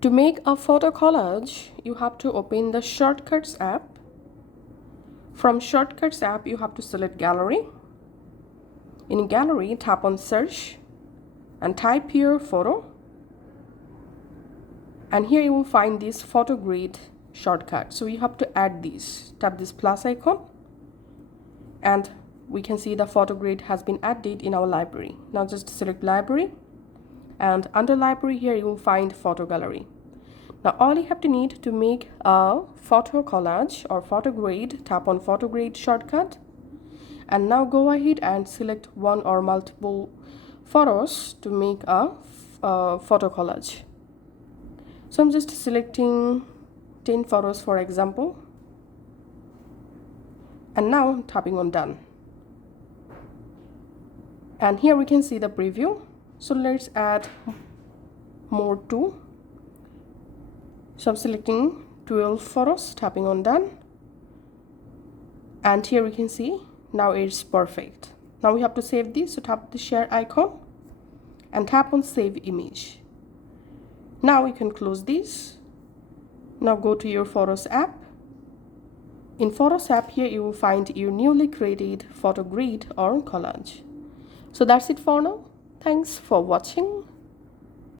To make a photo collage, you have to open the Shortcuts app. From Shortcuts app, you have to select Gallery. In Gallery, tap on Search and type your photo. And here you will find this photo grid shortcut. So you have to add these. Tap this plus icon and we can see the photo grid has been added in our library. Now just select library, and under library here you will find photo gallery. Now all you have to need to make a photo collage or photo grid, tap on photo grid shortcut, and now go ahead and select one or multiple photos to make a photo collage. So I'm just selecting 10 photos for example, and now I'm tapping on done. And here we can see the preview. So let's add more too. So I'm selecting 12 photos, tapping on done. And here we can see now it's perfect. Now we have to save this, so tap the share icon and tap on save image. Now you can close this. Now go to your Photos app. In Photos app here you will find your newly created photo grid or collage. So that's it for now. Thanks for watching.